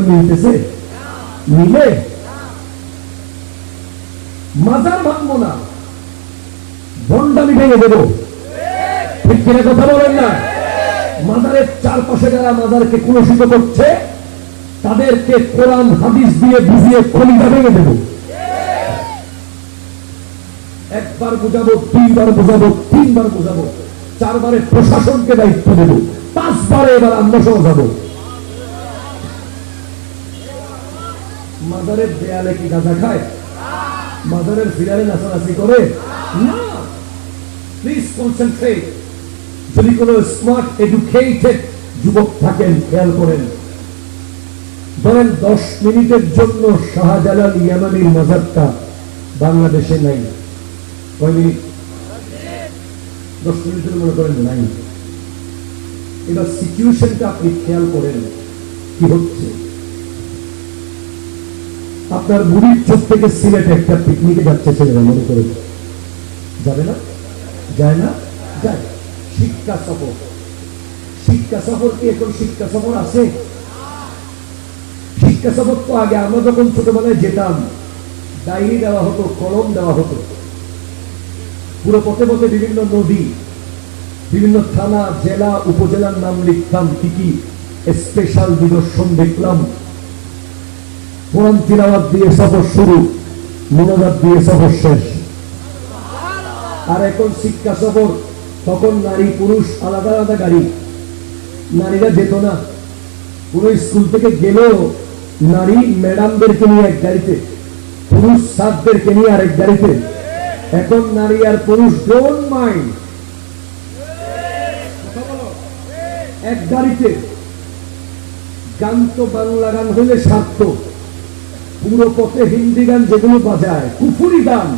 লগে মিলতেছে মিলে? মাজার ভাঙবো না। ভণ্ডামি ভেঙে দেবো। ঠিক কিনা কথা বলেন না? মাজারের চারপাশে যারা মাজারকে কুলসিত করছে, তাদেরকে কোরআন, হাদিস দিয়ে বুঝিয়ে কলিজা ভেঙে দেবো। একবার বুঝাবো, দুইবার বুঝাবো, তিনবার বুঝাবো, চারবারে প্রশাসনকে দায়িত্ব দেবো। পাঁচবারে এবার আমরা সহ যাব। মাজারের দেয়ালে কি গাঁজা খায়? মাজারের ফিরারে নাচানাচি করে? যদি কোনো স্মার্ট এডুকেটেড যুবক থাকেন, খেয়াল করেন। ধরেন দশ মিনিটের জন্য শাহজালাল ইয়ামানির মাজারটা বাংলাদেশে নাই। কয় মিনিট? দশ মিনিটের মনে করেন নাই। এবার সিচুয়েশনটা আপনি খেয়াল করেন, কি হচ্ছে? আপনার বুড়ির চোখ থেকে সিলেটে একটা পিকনিকে যাচ্ছে ছেলেরা মনে করে। যাবে না? যায় না? যায়। শিক্ষা সফর। শিক্ষা সফর কি এখন শিক্ষা সফর আছে? শিক্ষা সফর তো আগে আমরা যখন ছোটবেলায় যেতাম ডায়েরি দেওয়া হতো, কলম দেওয়া হতো। পুরো পথে পথে বিভিন্ন নদী, বিভিন্ন থানা, জেলা, উপজেলার নাম লিখতাম, কি কি স্পেশাল নিদর্শন দেখলাম। কোরআন তিলাওয়াত দিয়ে সফর শুরু, মনোজাত দিয়ে সফর শেষ। আর এখন শিক্ষা সফর, তখন নারী পুরুষ আলাদা আলাদা গাড়ি। নারীরা যেত না। পুরো স্কুল থেকে গেলেও নারী ম্যাডামদেরকে নিয়ে এক গাড়িতে, পুরুষ সাতদেরকে নিয়ে আরেক গাড়িতে। এখন নারী আর পুরুষ ডোন্ট মাইন্ড এক গাড়িতে। গান তো বাংলা গান হলে স্বার্থ পুরো পথে হিন্দি গান যেগুলো বাজায় কুফুরি গান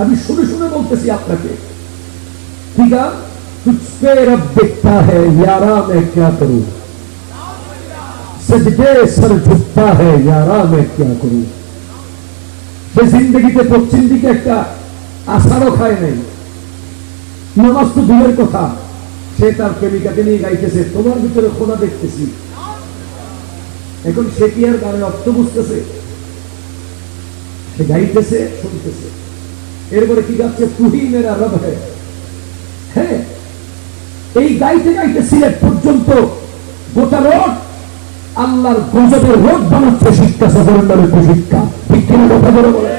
আমি শুনে শুনে বলতেছি আপনাকে কি গান तुझ पे रब दिखता है यारा मैं क्या करूं सजदे सर झुकता है यारा मैं क्या करूं সে জিন্দগিতে পশ্চিম দিকে একটা আশারও খায় নাই নামাজ তো দূরের কথা সে তার প্রেমিকাকে নিয়ে গাইতেছে তোমার ভিতরে খোলা দেখতেছি এখন সে কি আর গানের অর্থ বুঝতেছে? সে গাইতেছে, শুনতেছে। এরপরে কি গাচ্ছে? তুহি মেরা রব হ্যাঁ এই গাইতে গাইতে সিলেট পর্যন্ত গোটা রোড আল্লাহর গজবের রোড বানাচ্ছে শিক্ষা সফরের নামে কুশিক্ষা ঠিক কথা বলে বলে?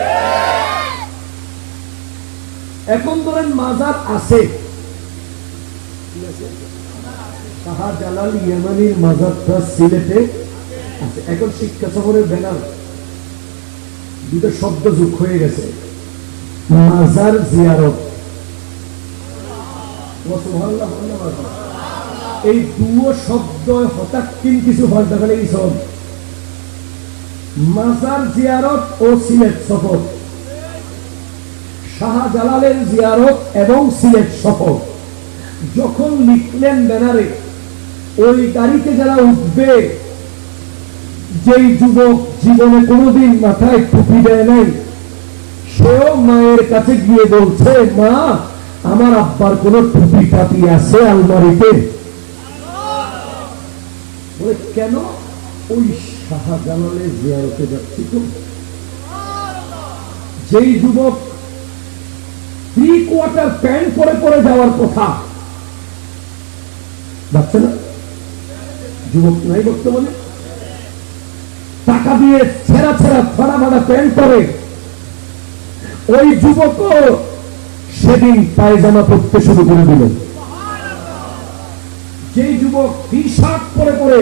এখন ধরেন মাজার আছে। শাহজালাল ইয়ামানির মাজারটা সিলেটে এখন শিক্ষা সফরের ব্যানার, দুটো শব্দ যোগ হয়ে গেছে। মাজার জিয়ারত। এই দুও শব্দ হঠাৎ কিন কিছু ফলটা ফেলে এই সব। মাজার জিয়ারত ও সিলেট সফর। শাহজালালের জিয়ারত এবং সিলেট সফর। যখন লিখলেন ব্যানারে, ওই গাড়িতে যারা উঠবে যেই যুবক জীবনে কোনোদিন মাথায় টুপি দেয় নাই, সেও মায়ের কাছে গিয়ে বলছে, মা, আমার আব্বার কোন টুপি টাপি আছে আলমারিতে? কেন? ওই শাহজালালের জিয়ারতে যাচ্ছি তো। যেই যুবক থ্রি কোয়ার্টার প্যান্ট পরে পরে যাওয়ার কথা, যাচ্ছে না? যুবক নাই বর্তমানে। টাকা দিয়ে ছেঁড়া ছেঁড়া ফাড়া ফাড়া প্যান্ট পরে ওই যুবকও সেদিন পায়জামা পরতে শুরু করে দিল। যেই যুবক টি শার্ট পরে পরে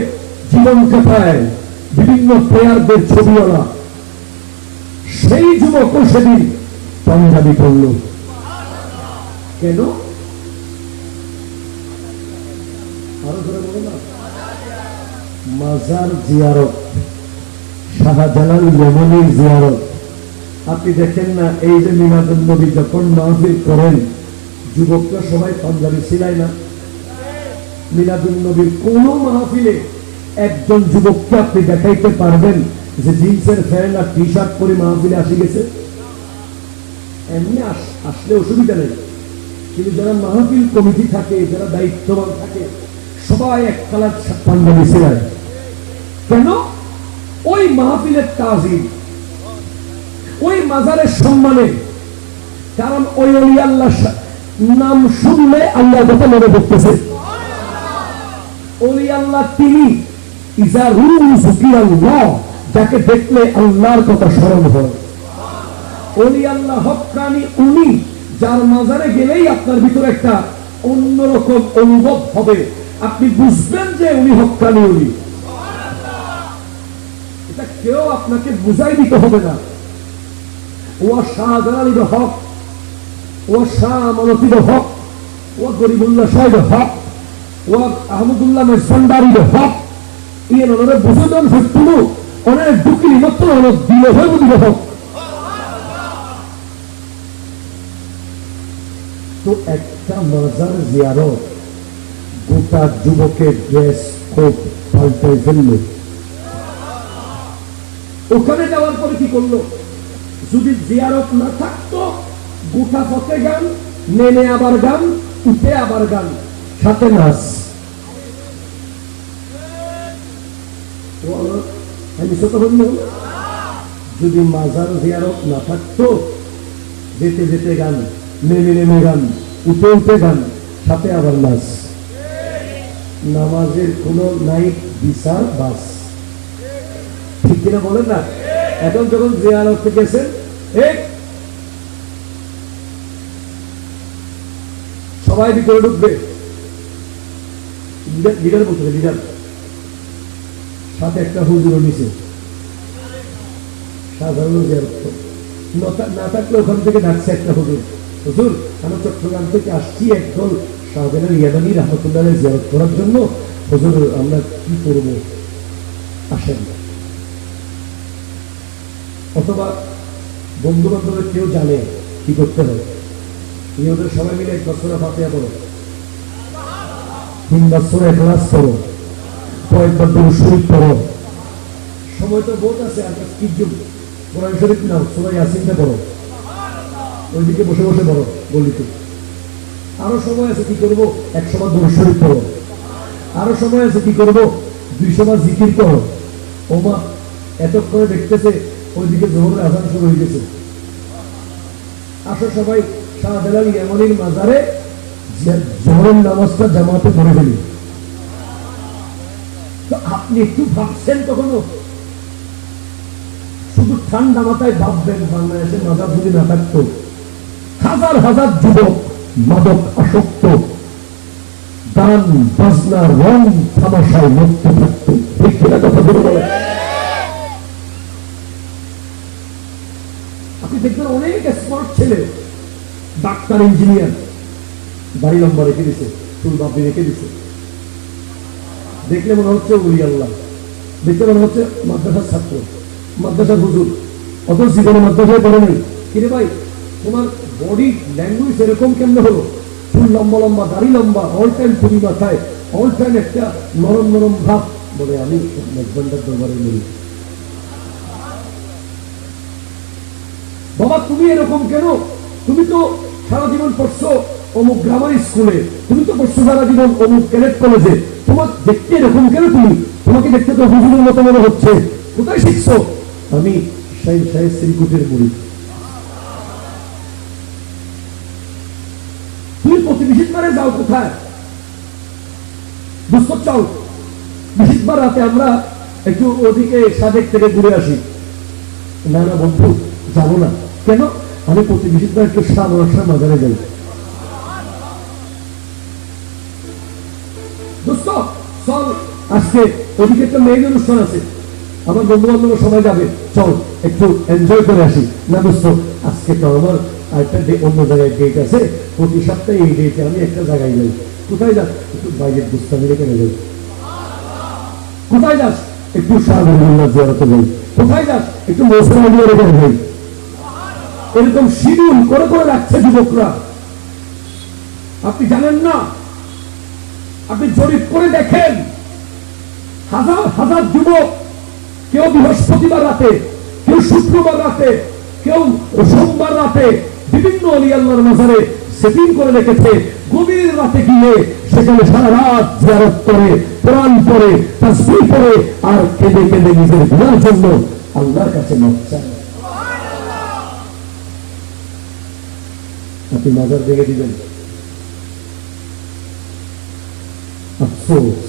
জীবন কাটায় বিভিন্ন প্লেয়ারদের ছবিওয়ালা, সেই যুবকও সেদিন পাঞ্জাবি করল কেন? মাজার জিয়ারত। আপনি দেখেন না, এই যে মিলাদুল নবী যখন মাহফিল করেন, যুবকরা সবাই পাঞ্জাবি সিলাই না? মিলাদুল নবীর কোন মাহফিলে একজন যুবককে আপনি দেখাইতে পারবেন যে জিন্সের প্যান্ট আর টি শার্ট পরে মাহফিলে আসি গেছে? এমনি আসলে অসুবিধা নেই। কিন্তু যারা মাহফিল কমিটি থাকে, যারা দায়িত্ববান থাকে, সবাই এক কালার পাঞ্জাবি সিলাই কেন? ওই মাহফিলের তাজিম, ওই মাজারের সম্মানে। কারণ ওই অলি আল্লাহ নাম শুনলে আল্লাহ কথা মনে করতেছে। ওলি আল্লাহ তিনি যাকে দেখলে আল্লাহর কথা স্মরণ হয়। ওলি আল্লাহ হকানি উনি, যার মাজারে গেলেই আপনার ভিতরে একটা অন্যরকম অনুভব হবে। আপনি বুঝবেন যে উনি হকানি উনি। কেউ আপনাকে বুঝাই দিতে হবে না। ও শাহজালালির হক, ও শাহ হক, ও গরিবুল্লাহ সাহেবের হক, ও আহমদুল্লাহ মেসন্ডারির হক ইয়ে অনেক দিলে হয়ে হক তো একটা মাজার জিয়ারত, গোটা যুবকের ড্রেস কোট পাল্টাই ফেলল। ওখানে যাওয়ার পরে কি করল? যদি জিয়ারত না থাকতো, গোটা পথে গান, নেমে আবার গান, উঠে আবার গান। সাথে নাচ। হলো? যদি মাজার জিয়ারত না থাকতো, যেতে যেতে গান, নেমে নেমে গান, উঠে উঠে গান, সাথে আবার নাচ। নামাজের কোনো নাই, বিচার, বাস। কিনা বলেন না। এখন যখন জিয়ারত গেছেন সবাই ভিতরে ঢুকবে। লিডার বলতে লিডার। সাথে একটা হুজুর নিচে সাধারণ জিয়ারত না থাকলে ওখান থেকে ডাকছে একটা হুজুর। হুজুর, আমি চট্টগ্রাম থেকে আসছি একদল শাহজালাল ইয়াদানি রহমতুল্লাহ জিয়ারত করার জন্য। হুজুর, আমরা কি করব? আসেন। অথবা বন্ধু বান্ধবের কেউ জানে কি করতে হবে তুমি ওদের সবাই মিলে এক বছরে ফাতিয়া করো তিন বছরে ক্লাস করো কয়েকবার দূর শরীর করো সময় তো বহুত আছে, আর কি যুগ? কোরআন শরীফ নাও সবাই আসিনটা করো ওইদিকে বসে বসে করো বলিতে আরও সময় আছে, কি করব? এক সময় দূর শরীফ করো আরও সময় আছে, কি করব? দুই সময় জিকির করো। ওমা এতক্ষণে দেখতেছে ওইদিকে জোহরের আজান শুরু হয়ে গেছে। আসো সবাই শাহজালাল ইয়ামানির মাজারে জোহরের নামাজটা জামাতে পড়ে ফেলি। তো আপনি একটু ভাবছেন কখনো? শুধু ঠান্ডা মাথায় ভাববেন বাংলাদেশের মাজার যদি না থাকতো। হাজার হাজার যুবক, মাদক আসক্ত, গান, বাজনা, রং, তামাশায় মুক্ত থাকতো। ঠিক কথা বলে আপনি দেখবেন অনেক স্মার্ট ছেলে, ডাক্তার ইঞ্জিনিয়ার বাড়ি লম্বা রেখে দিছে, চুল বাপি রেখে দিছে। দেখলে মনে হচ্ছে উলি আল্লাহ। দেখতে মনে হচ্ছে মাদ্রাসার ছাত্র, মাদ্রাসার হুজুর। অত জীবনে মাদ্রাসায় পড়ে নেই। কিরে ভাই, তোমার বডি ল্যাঙ্গুয়েজ এরকম কেমনে হলো? চুল লম্বা লম্বা, দাড়ি লম্বা অল টাইম পুরি মাথায় অল টাইম একটা নরম নরম ভাব। বলে আমি মেজবান্ডার দরবারে নেই। তুমি এরকম কেন? তুমি তো সারা জীবন পড়ছো অমুক গ্রামার স্কুলে তুমি তো পড়ছো সারা জীবন অমুক ক্যাডেট কলেজে তোমার দেখতে এরকম কেন তুমি? তোমাকে দেখতে তো হুজুরের মতো মনে হচ্ছে। কোথায় শিখছো? আমি সাহেব সাহেব শ্রীকুটের মুড়ি। তুমি যাও কোথায়? বুঝতে চাও বৃহস্পতিবার রাতে আমরা একটু ওদিকে সাদেক থেকে ঘুরে আসি। না না, বন্ধু, যাব না। কেন? আমি প্রতি একটু যাই। আজকে ওদিকে একটা অনুষ্ঠান আছে। আমার বন্ধু বান্ধব সবাই যাবে। চল, একটু এনজয় করে আসি। না দোস্ত, আজকে তো আমার ডে- অন্য জায়গায় ডেট আছে। প্রতি সপ্তাহে এই ডেটে আমি একটা জায়গায় যাই। কোথায় যাস? একটু বাইরের রেখে যাই। কোথায় যাস? একটু শাহরুল্লাহ জিয়ারতে যাই। কোথায় যাস? একটু মৌসুম রেখে যাই। এরকম শিডিউল করে করে রাখছে যুবকরা। আপনি জানেন না? আপনি জরিপ করে দেখেন, হাজার হাজার যুবক কেউ বৃহস্পতিবার রাতে, কেউ শুক্রবার রাতে, কেউ সোমবার রাতে বিভিন্ন অলি আল্লাহর মাজারে সেটিং করে রেখেছে, গভীর রাতে গিয়ে সেখানে সারা রাত জিয়ারত করে, কোরআন পড়ে তাসবিহ পড়ে, আর কেঁদে কেঁদে নিজের গুণার জন্য আল্লাহর কাছে মাপ চায়। আপনি নজর দেখে দিবেন। আফসোস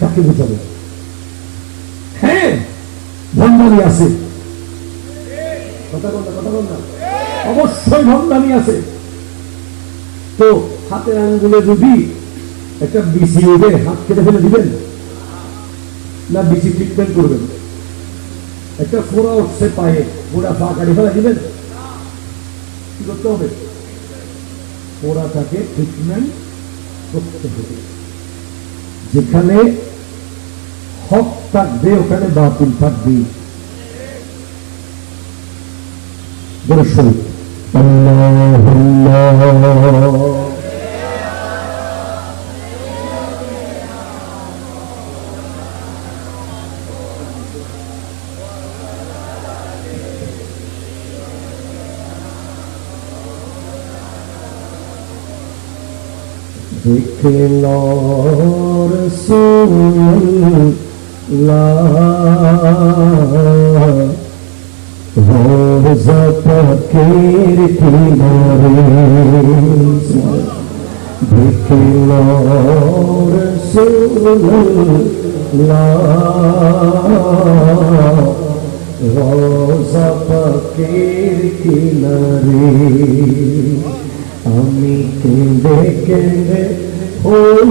কাকে হ্যাঁ ভণ্ডামি আছে। অবশ্যই ভণ্ডামি আছে। তো হাতের আঙ্গুলে যদি একটা বিসি উঠে হাত কেটে ফেলে দিবেন, না বিসি ট্রিটমেন্ট করবেন, একটা ফোড়া উঠছে পায়ে ফোড়া পা কাটি ফেলা দিবেন করতে হবে? ফোড়াটাকে ট্রিটমেন্ট করতে হবে। যেখানে হক থাকবে ওখানে বাতিল থাকবে। বড় শরীর। Zikrullah Resulullah Roza pakir kinare Zikrullah Resulullah Roza pakir kinare আমি কেঁদে কেঁদে ওই